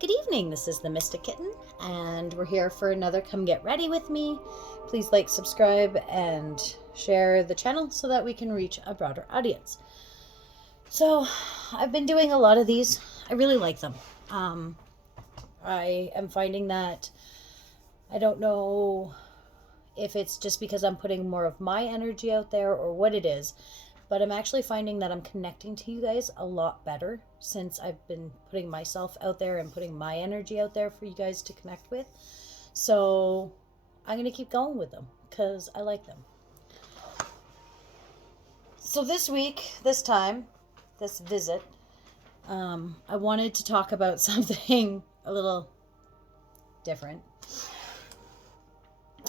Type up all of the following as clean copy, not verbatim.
Good evening, this is the Mystic Kitten, and we're here for another Come Get Ready with me. Please like, subscribe, and share the channel so that we can reach a broader audience. So, I've been doing a lot of these. I really like them. I am finding that I don't know if it's just because I'm putting more of my energy out there or what it is, but I'm actually finding that I'm connecting to you guys a lot better since I've been putting myself out there and putting my energy out there for you guys to connect with. So I'm going to keep going with them because I like them. So this week, this visit, I wanted to talk about something a little different.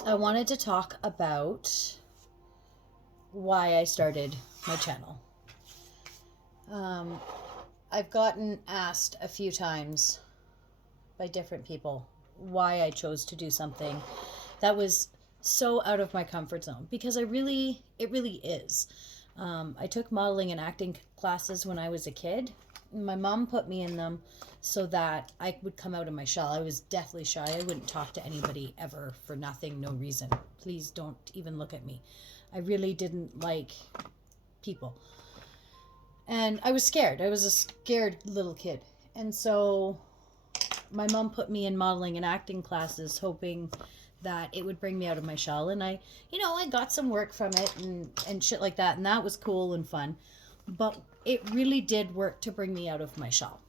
I wanted to talk about why I started my channel. I've gotten asked a few times by different people why I chose to do something that was so out of my comfort zone, because it really is. I took modeling and acting classes when I was a kid. My mom put me in them so that I would come out of my shell. I was deathly shy. I wouldn't talk to anybody ever for nothing, no reason. Please don't even look at me. I really didn't like people. And I was scared. I was a scared little kid. And so my mom put me in modeling and acting classes hoping that it would bring me out of my shell. And I got some work from it and shit like that. And that was cool and fun. But it really did work to bring me out of my shell.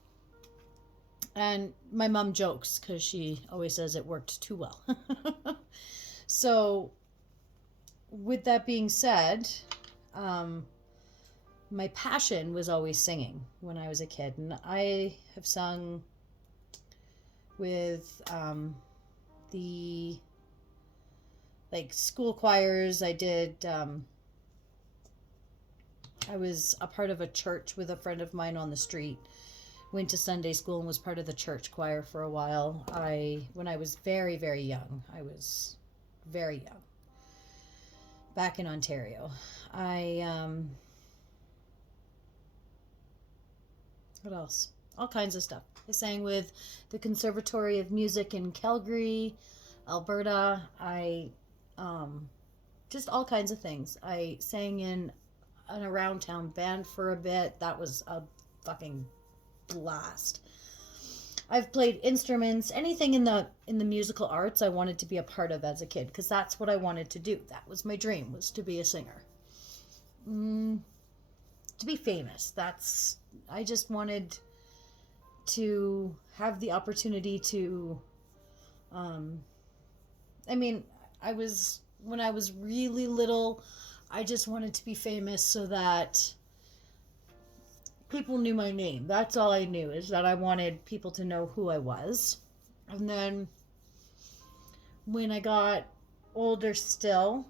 And my mom jokes because she always says it worked too well. So with that being said, my passion was always singing when I was a kid. And I have sung with the school choirs. I was a part of a church with a friend of mine on the street. Went to Sunday school and was part of the church choir for a while. When I was very, very young, I was very young, back in Ontario. What else? All kinds of stuff. I sang with the Conservatory of Music in Calgary, Alberta. Just all kinds of things. I sang in an around town band for a bit. That was a fucking blast. I've played instruments, anything in the musical arts I wanted to be a part of as a kid, because that's what I wanted to do. That was my dream, was to be a singer. To be famous. I just wanted to have the opportunity to when I was really little, I just wanted to be famous so that people knew my name. That's all I knew, is that I wanted people to know who I was. And then when I got older still,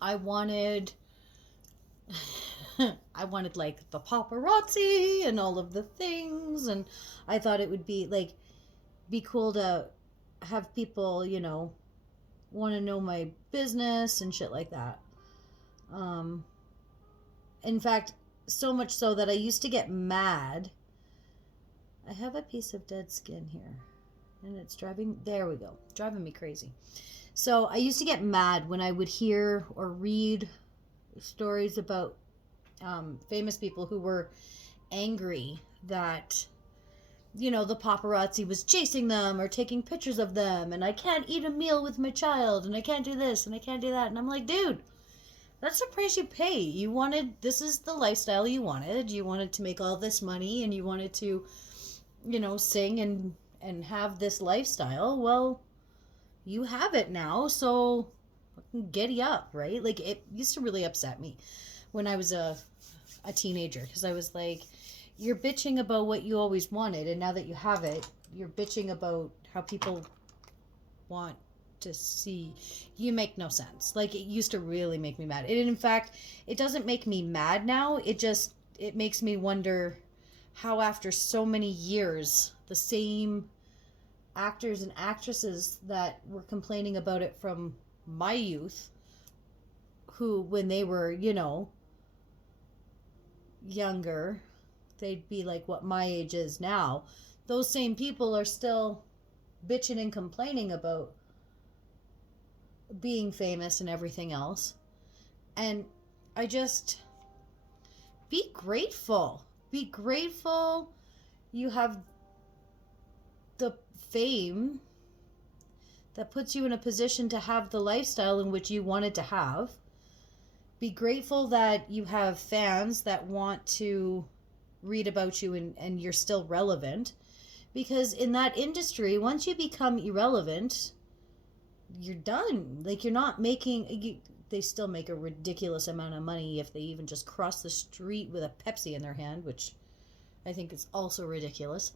I wanted like the paparazzi and all of the things, and I thought it would be cool to have people, want to know my business and shit like that. In fact, so much so that I used to get mad. I have a piece of dead skin here, and it's driving me crazy. So I used to get mad when I would hear or read stories about famous people who were angry that the paparazzi was chasing them or taking pictures of them, and I can't eat a meal with my child, and I can't do this and I can't do that. And I'm like, dude, that's the price you pay. This is the lifestyle you wanted to make all this money, and you wanted to sing and have this lifestyle. Well, you have it now, so giddy up, right? Like, it used to really upset me when I was a teenager, because I was like, you're bitching about what you always wanted, and now that you have it, you're bitching about how people want to see you. Make no sense. Like, it used to really make me mad. In fact, it doesn't make me mad now. It makes me wonder how, after so many years, the same actors and actresses that were complaining about it from my youth, who, when they were, younger, they'd be like what my age is now, those same people are still bitching and complaining about being famous and everything else. And I just, be grateful. Be grateful you have the fame that puts you in a position to have the lifestyle in which you wanted to have. Be grateful that you have fans that want to read about you, and you're still relevant. Because in that industry, once you become irrelevant, you're done. Like, you're not making... they still make a ridiculous amount of money if they even just cross the street with a Pepsi in their hand, which I think is also ridiculous.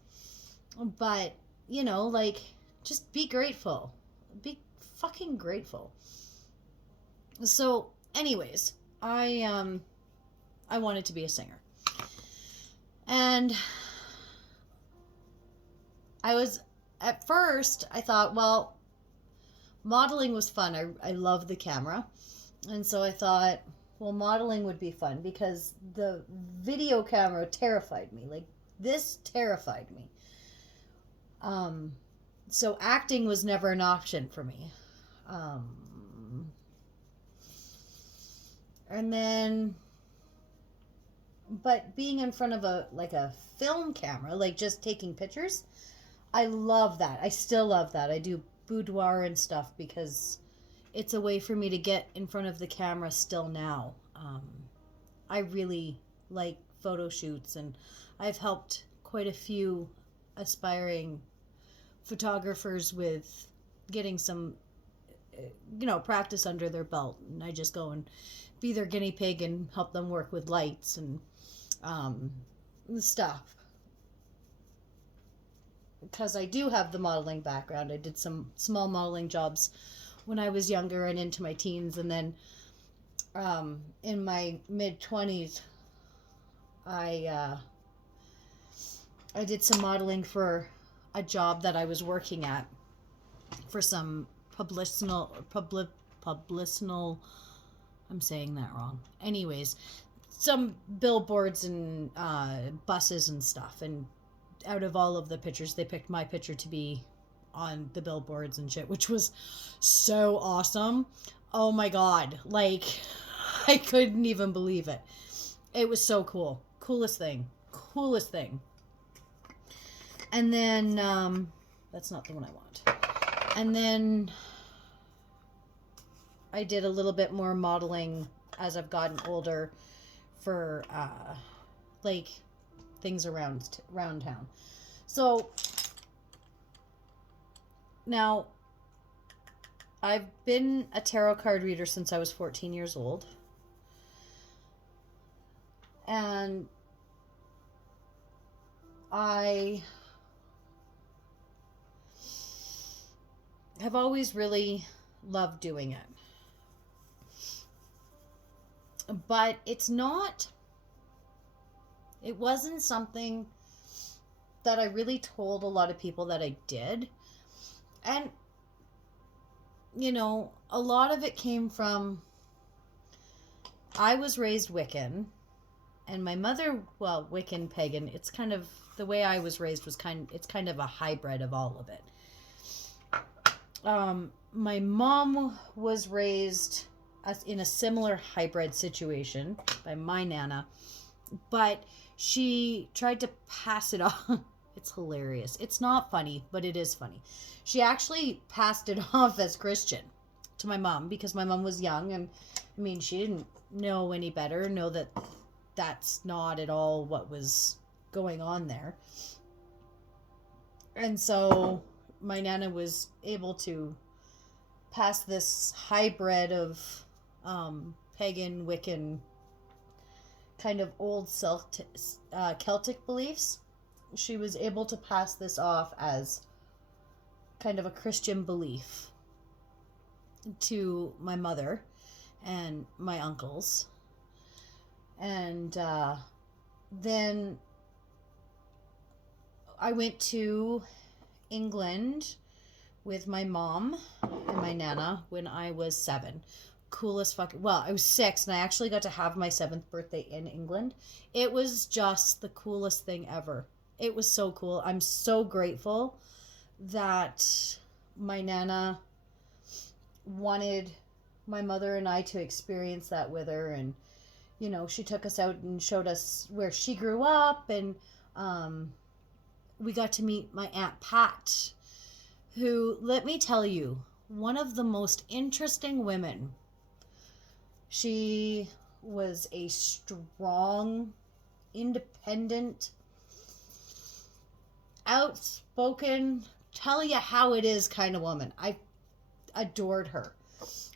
But, you know, like, just be grateful. Be fucking grateful. So, anyways, I wanted to be a singer. And at first, I thought, well, modeling was fun. I love the camera. And so I thought, well, modeling would be fun, because the video camera terrified me. Like, this terrified me. So acting was never an option for me. And then, but being in front of a film camera, like just taking pictures, I love that. I still love that. I do boudoir and stuff because it's a way for me to get in front of the camera still now. I really like photo shoots, and I've helped quite a few aspiring photographers with getting some, practice under their belt. And I just go and be their guinea pig and help them work with lights and stuff. Because I do have the modeling background. I did some small modeling jobs when I was younger and into my teens, and then in my mid-20s, I did some modeling for a job that I was working at for some publicital, I'm saying that wrong. Anyways, some billboards and buses and stuff, and out of all of the pictures, they picked my picture to be on the billboards and shit, which was so awesome. Oh my god, like, I couldn't even believe it. It was so cool. Coolest thing. And then that's not the one I want. And then I did a little bit more modeling as I've gotten older for like things around town. So now I've been a tarot card reader since I was 14 years old. And I have always really loved doing it. But it wasn't something that I really told a lot of people that I did. And, a lot of it came from, I was raised Wiccan, and my mother, well, Wiccan, pagan, it's kind of, the way I was raised was it's kind of a hybrid of all of it. My mom was raised in a similar hybrid situation by my Nana, but she tried to pass it on. It's hilarious. It's not funny, but it is funny. She actually passed it off as Christian to my mom, because my mom was young, and I mean, she didn't know any better, know that that's not at all what was going on there. And so my Nana was able to pass this hybrid of pagan, Wiccan, kind of old Celtic beliefs. She was able to pass this off as kind of a Christian belief to my mother and my uncles. And then I went to England with my mom and my Nana when I was 7. Coolest fucking... Well, I was 6, and I actually got to have my 7th birthday in England. It was just the coolest thing ever. It was so cool. I'm so grateful that my Nana wanted my mother and I to experience that with her. And, you know, she took us out and showed us where she grew up. And we got to meet my Aunt Pat, who, let me tell you, one of the most interesting women. She was a strong, independent, outspoken, tell you how it is kind of woman. I adored her.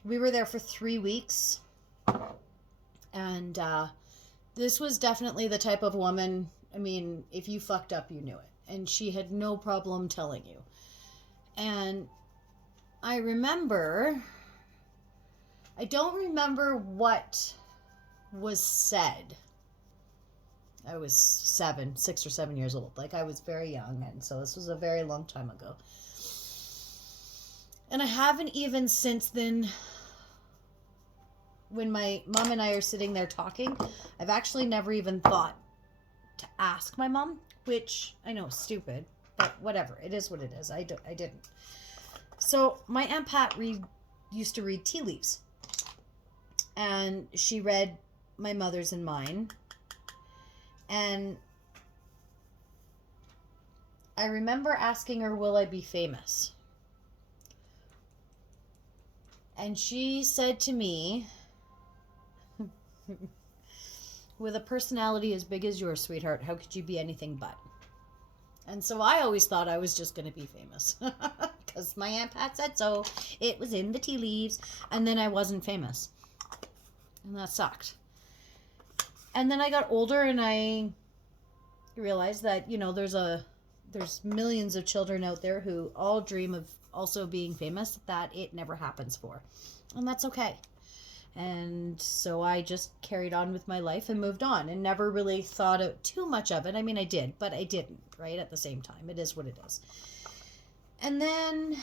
We were there for 3 weeks, and this was definitely the type of woman, I mean, if you fucked up, you knew it. And she had no problem telling you. And I don't remember what was said. I was 6 or 7 years old. Like, I was very young, and so this was a very long time ago. And I haven't even since then, when my mom and I are sitting there talking, I've actually never even thought to ask my mom, which I know is stupid, but whatever. It is what it is. I didn't. So my Aunt Pat used to read tea leaves. And she read my mother's and mine. And I remember asking her, will I be famous? And she said to me, with a personality as big as yours, sweetheart, how could you be anything but? And so I always thought I was just going to be famous. Because my Aunt Pat said so. It was in the tea leaves. And then I wasn't famous. And that sucked. And then I got older and I realized that, you know, there's millions of children out there who all dream of also being famous that it never happens for. And that's okay. And so I just carried on with my life and moved on and never really thought too much of it. I mean, I did, but I didn't, right? At the same time, it is what it is. And then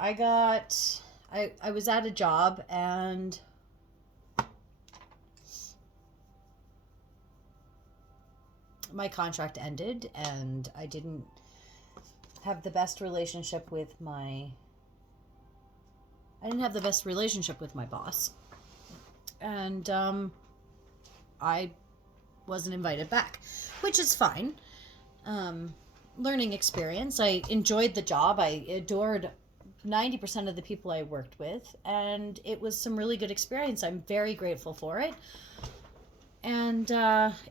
I was at a job and my contract ended, and I didn't have the best relationship with my boss. And I wasn't invited back, which is fine. Learning experience. I enjoyed the job. I adored 90% of the people I worked with, and it was some really good experience. I'm very grateful for it. And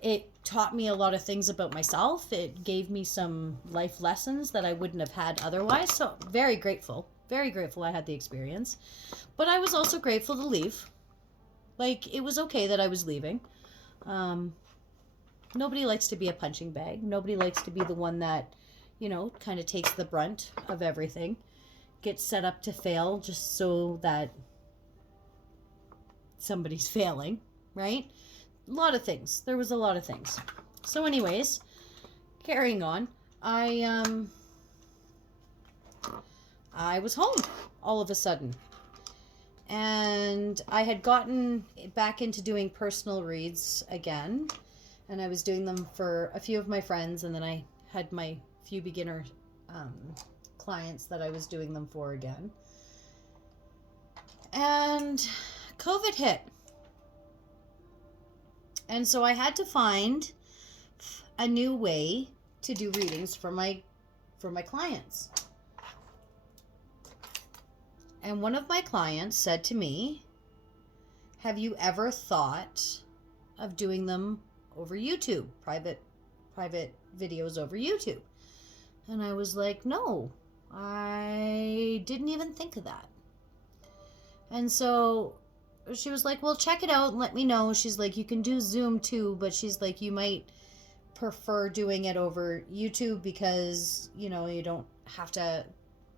it taught me a lot of things about myself. It gave me some life lessons that I wouldn't have had otherwise. So very grateful I had the experience. But I was also grateful to leave. Like, it was okay that I was leaving. Nobody likes to be a punching bag. Nobody likes to be the one that, you know, kind of takes the brunt of everything. Gets set up to fail just so that somebody's failing, right? A lot of things. There was a lot of things. So anyways, carrying on, I was home all of a sudden. And I had gotten back into doing personal reads again. And I was doing them for a few of my friends. And then I had my few beginner clients that I was doing them for again. And COVID hit. And so I had to find a new way to do readings for my clients. And one of my clients said to me, have you ever thought of doing them over YouTube, private videos over YouTube? And I was like, no, I didn't even think of that. And so she was like, well, check it out and let me know. She's like, you can do Zoom too, but she's like, you might prefer doing it over YouTube because, you know, you don't have to,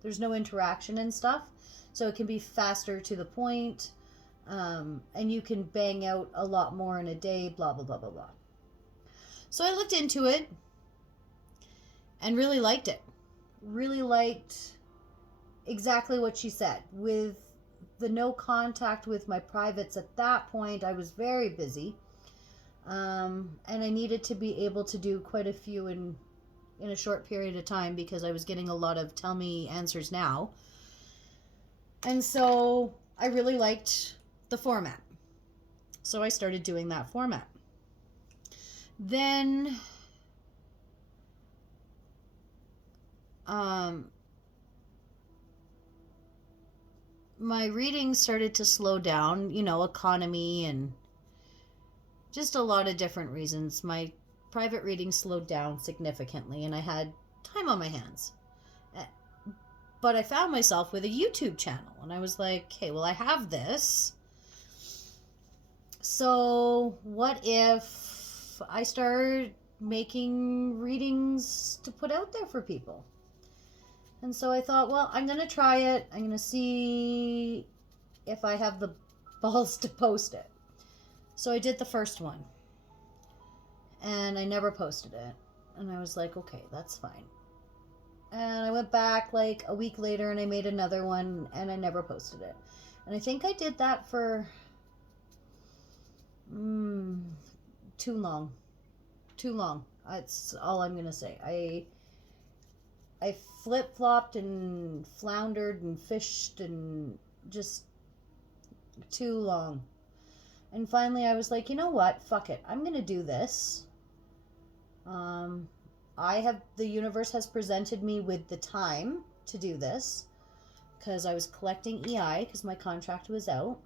there's no interaction and stuff. So it can be faster to the point, and you can bang out a lot more in a day, blah, blah, blah, blah, blah. So I looked into it and really liked it. Really liked exactly what she said. With the no contact with my privates at that point, I was very busy. And I needed to be able to do quite a few in a short period of time because I was getting a lot of tell me answers now. And so I really liked the format. So I started doing that format. Then my reading started to slow down, economy and just a lot of different reasons. My private reading slowed down significantly and I had time on my hands. But I found myself with a YouTube channel and I was like, okay, well, I have this. So what if I start making readings to put out there for people? And so I thought, well, I'm going to try it. I'm going to see if I have the balls to post it. So I did the first one. And I never posted it. And I was like, okay, that's fine. And I went back like a week later and I made another one and I never posted it. And I think I did that for too long. That's all I'm going to say. I flip-flopped and floundered and fished and just too long. And finally I was like, you know what? Fuck it. I'm going to do this. The universe has presented me with the time to do this because I was collecting EI because my contract was out.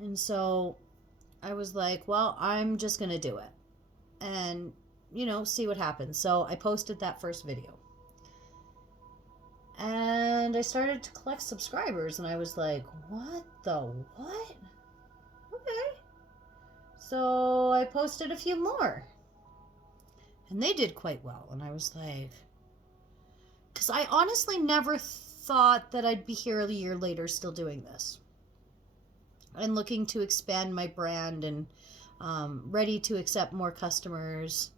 And so I was like, well, I'm just going to do it and, see what happens. So I posted that first video and I started to collect subscribers and I was like, what the what? Okay. So I posted a few more. And they did quite well. And I was like, because I honestly never thought that I'd be here a year later still doing this. And looking to expand my brand and ready to accept more customers,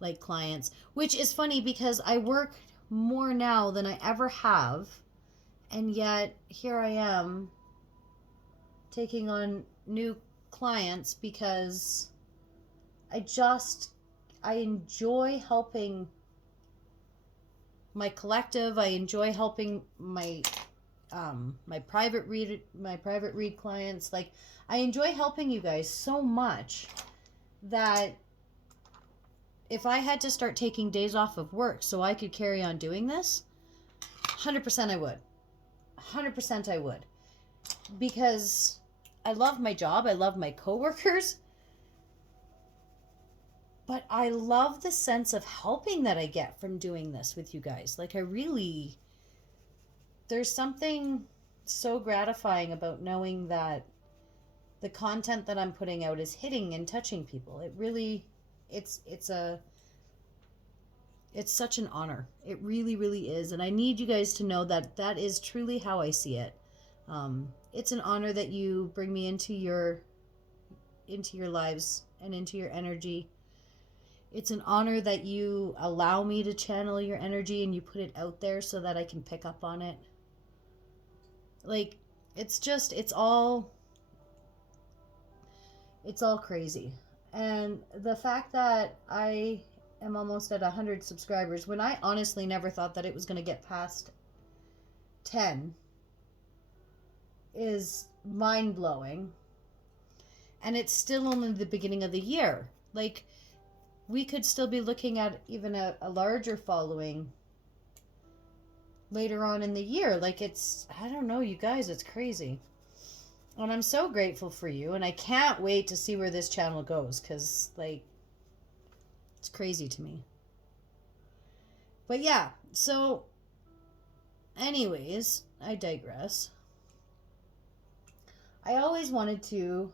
like clients. Which is funny because I work more now than I ever have. And yet here I am taking on new clients because I enjoy helping my collective. I enjoy helping my private read clients. Like I enjoy helping you guys so much that if I had to start taking days off of work so I could carry on doing this, 100% I would. 100% I would. Because I love my job. I love my coworkers. But I love the sense of helping that I get from doing this with you guys. Like there's something so gratifying about knowing that the content that I'm putting out is hitting and touching people. It really, it's such an honor. It really, really is. And I need you guys to know that that is truly how I see it. It's an honor that you bring me into your lives and into your energy. It's an honor that you allow me to channel your energy and you put it out there so that I can pick up on it. Like, it's all crazy. And the fact that I am almost at 100 subscribers, when I honestly never thought that it was going to get past 10, is mind-blowing. And it's still only the beginning of the year. Like, we could still be looking at even a larger following later on in the year. Like I don't know, you guys, it's crazy. And I'm so grateful for you. And I can't wait to see where this channel goes because, like, it's crazy to me. But yeah, so anyways, I digress. I always wanted to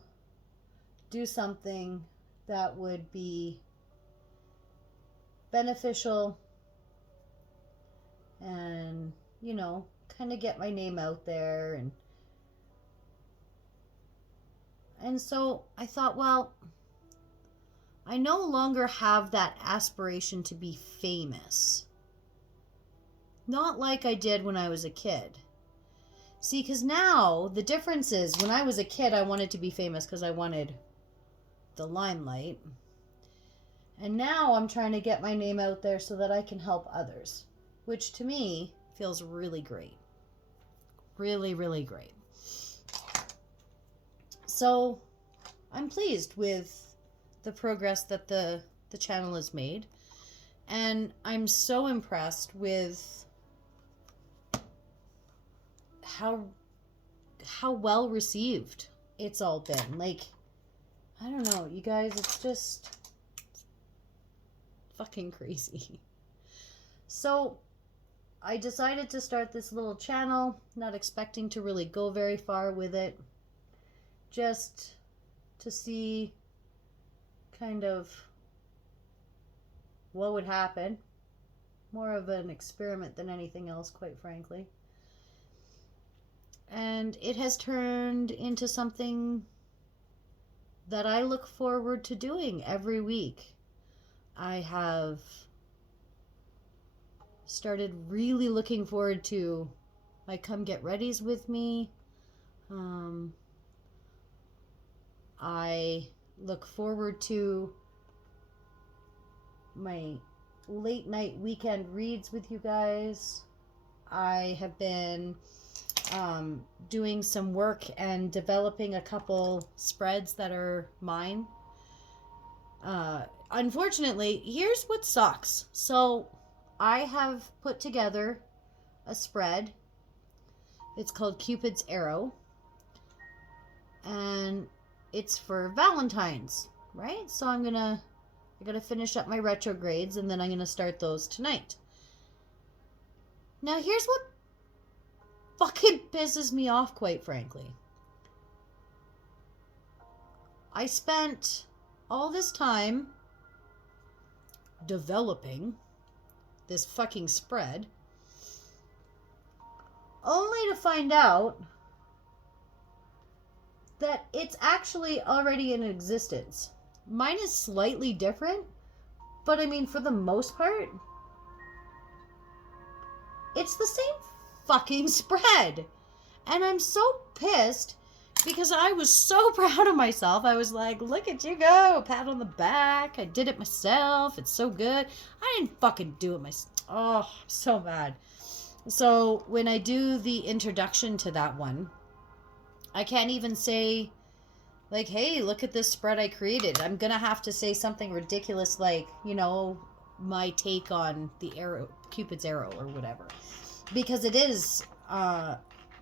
do something that would be beneficial and, kind of get my name out there. And so I thought, well, I no longer have that aspiration to be famous. Not like I did when I was a kid. See, because now the difference is when I was a kid, I wanted to be famous because I wanted the limelight. And now I'm trying to get my name out there so that I can help others, which to me feels really great. Really, really great. So I'm pleased with the progress that the channel has made. And I'm so impressed with how well received it's all been. Like, I don't know, you guys, it's just fucking crazy. So I decided to start this little channel, not expecting to really go very far with it, just to see kind of what would happen. More of an experiment than anything else, quite frankly. And it has turned into something that I look forward to doing every week. I have started really looking forward to my come get readies with me. I look forward to my late night weekend reads with you guys. I have been doing some work and developing a couple spreads that are mine. Unfortunately, here's what sucks. So I have put together a spread. It's called Cupid's Arrow. And it's for Valentine's, right? So I gotta finish up my retrogrades, and then I'm gonna start those tonight. Now here's what fucking pisses me off, quite frankly. I spent all this time developing this fucking spread, only to find out that it's actually already in existence. Mine is slightly different, but I mean, for the most part, it's the same fucking spread. And I'm so pissed because I was so proud of myself. I was like, look at you go, pat on the back. I did it myself. It's so good. I didn't fucking do it myself. Oh, I'm so mad. So when I do the introduction to that one, I can't even say, like, hey, look at this spread I created. I'm going to have to say something ridiculous like, you know, my take on the arrow, Cupid's Arrow or whatever. Because it is,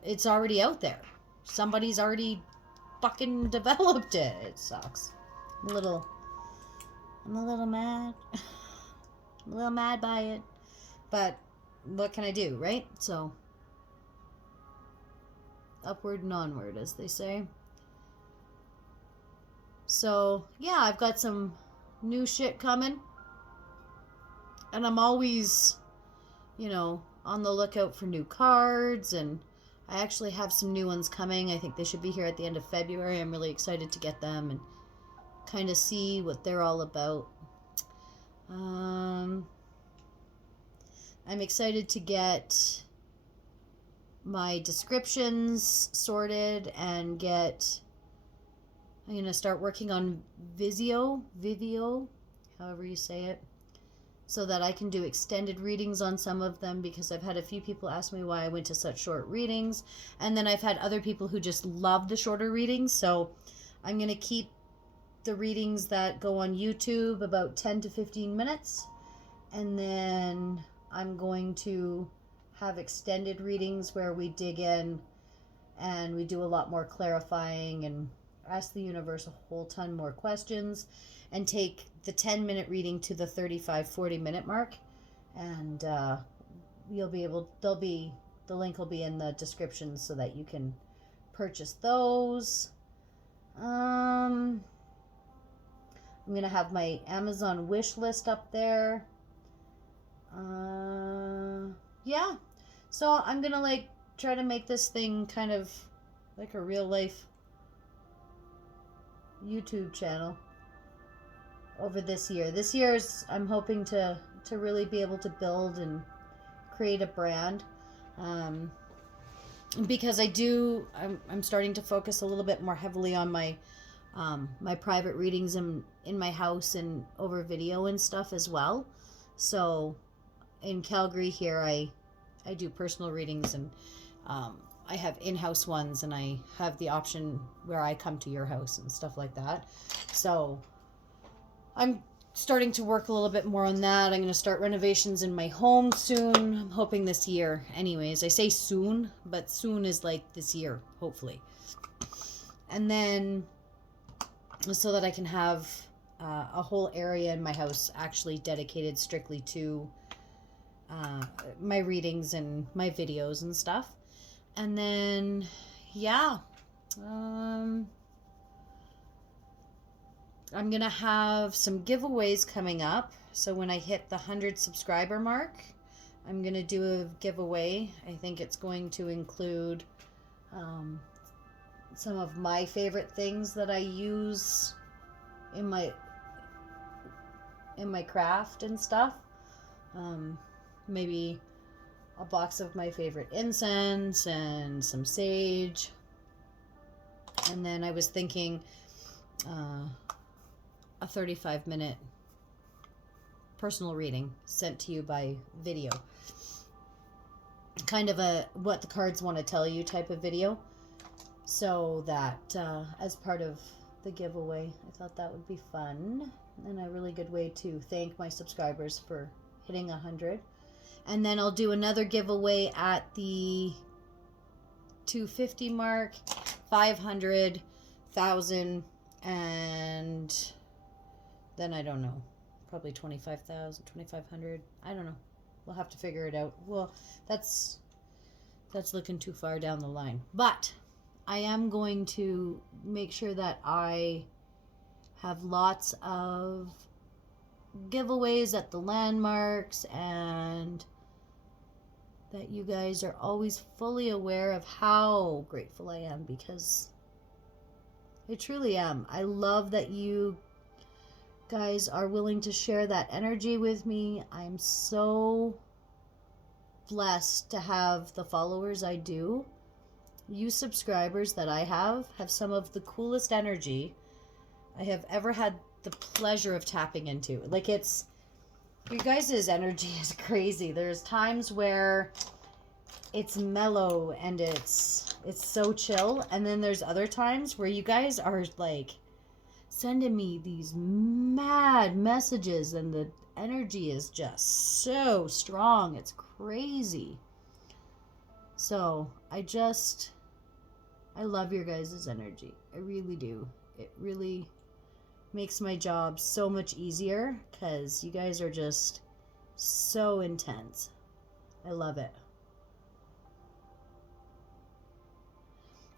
it's already out there. Somebody's already fucking developed it. It sucks. I'm a little mad. I'm a little mad by it. But what can I do, right? So, upward and onward, as they say. So, yeah, I've got some new shit coming. And I'm always, you know, on the lookout for new cards. And I actually have some new ones coming. I think they should be here at the end of February. I'm really excited to get them and kind of see what they're all about. I'm excited to get my descriptions sorted and I'm going to start working on Vivio, however you say it, so that I can do extended readings on some of them, because I've had a few people ask me why I went to such short readings, and then I've had other people who just love the shorter readings. So I'm going to keep the readings that go on YouTube about 10 to 15 minutes, and then I'm going to have extended readings where we dig in and we do a lot more clarifying and ask the universe a whole ton more questions, and take the 10-minute reading to the 35-40-minute mark. And the link will be in the description so that you can purchase those. I'm gonna have my Amazon wish list up there. Yeah, so I'm gonna like try to make this thing kind of like a real life YouTube channel over this year. This year's, I'm hoping to really be able to build and create a brand, because I'm starting to focus a little bit more heavily on my my private readings in my house and over video and stuff as well. So in Calgary here, I do personal readings, and I have in-house ones, and I have the option where I come to your house and stuff like that. So I'm starting to work a little bit more on that. I'm going to start renovations in my home soon. I'm hoping this year. Anyways, I say soon, but soon is like this year, hopefully. And then so that I can have a whole area in my house actually dedicated strictly to my readings and my videos and stuff. And then, yeah, I'm going to have some giveaways coming up. So when I hit the 100 subscriber mark, I'm going to do a giveaway. I think it's going to include some of my favorite things that I use in my craft and stuff. Maybe a box of my favorite incense and some sage. And then I was thinking a 35-minute personal reading sent to you by video. Kind of a what the cards want to tell you type of video. So that as part of the giveaway, I thought that would be fun and a really good way to thank my subscribers for hitting 100. And then I'll do another giveaway at the 250 mark, 500, 1,000, and then I don't know, probably 25,000, 2,500. I don't know. We'll have to figure it out. Well, that's looking too far down the line. But I am going to make sure that I have lots of giveaways at the landmarks, and that you guys are always fully aware of how grateful I am, because I truly am. I love that you guys are willing to share that energy with me. I'm so blessed to have the followers I do. You subscribers that I have some of the coolest energy I have ever had the pleasure of tapping into. Like, it's, you guys' energy is crazy. There's times where it's mellow and it's so chill, and then there's other times where you guys are like sending me these mad messages, and the energy is just so strong. It's crazy. So I love your guys' energy. I really do. It really makes my job so much easier because you guys are just so intense. I love it.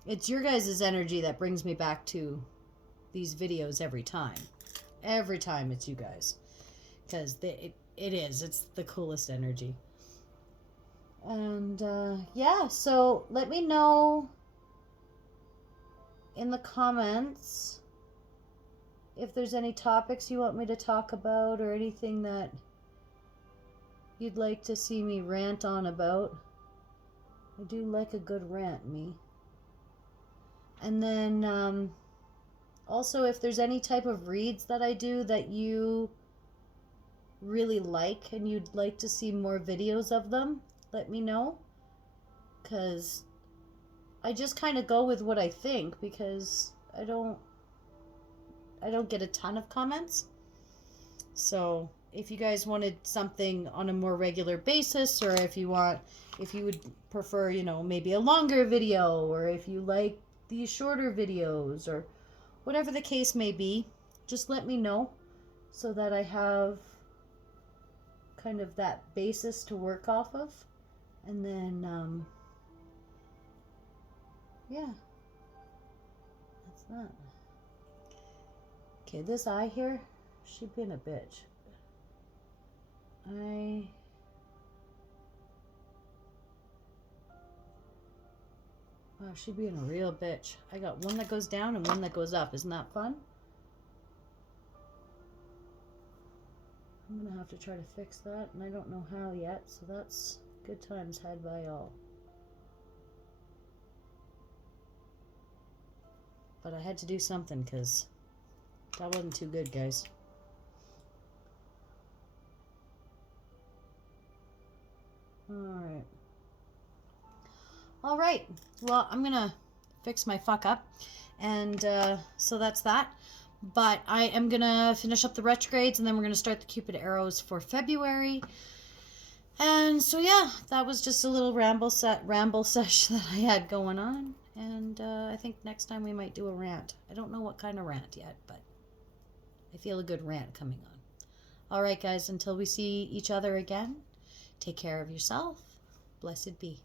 It's your guys' energy that brings me back to these videos every time. Every time it's you guys. Because it's the coolest energy. And yeah, so let me know in the comments if there's any topics you want me to talk about, or anything that you'd like to see me rant on about. I do like a good rant, me. And then also, if there's any type of reads that I do that you really like and you'd like to see more videos of them, let me know. Because I just kind of go with what I think, because I don't get a ton of comments. So if you guys wanted something on a more regular basis, or if you would prefer, maybe a longer video, or if you like these shorter videos, or whatever the case may be, just let me know so that I have kind of that basis to work off of. And then yeah, that's that. Okay, this eye here, she been a bitch. Wow, she being a real bitch. I got one that goes down and one that goes up. Isn't that fun? I'm gonna have to try to fix that, and I don't know how yet, so that's good times had by all. But I had to do something because that wasn't too good, guys. Alright. Alright. Well, I'm going to fix my fuck up. And so that's that. But I am going to finish up the retrogrades, and then we're going to start the Cupid arrows for February. And so, yeah, that was just a little ramble sesh that I had going on. And I think next time we might do a rant. I don't know what kind of rant yet, but I feel a good rant coming on. All right, guys, until we see each other again, take care of yourself. Blessed be.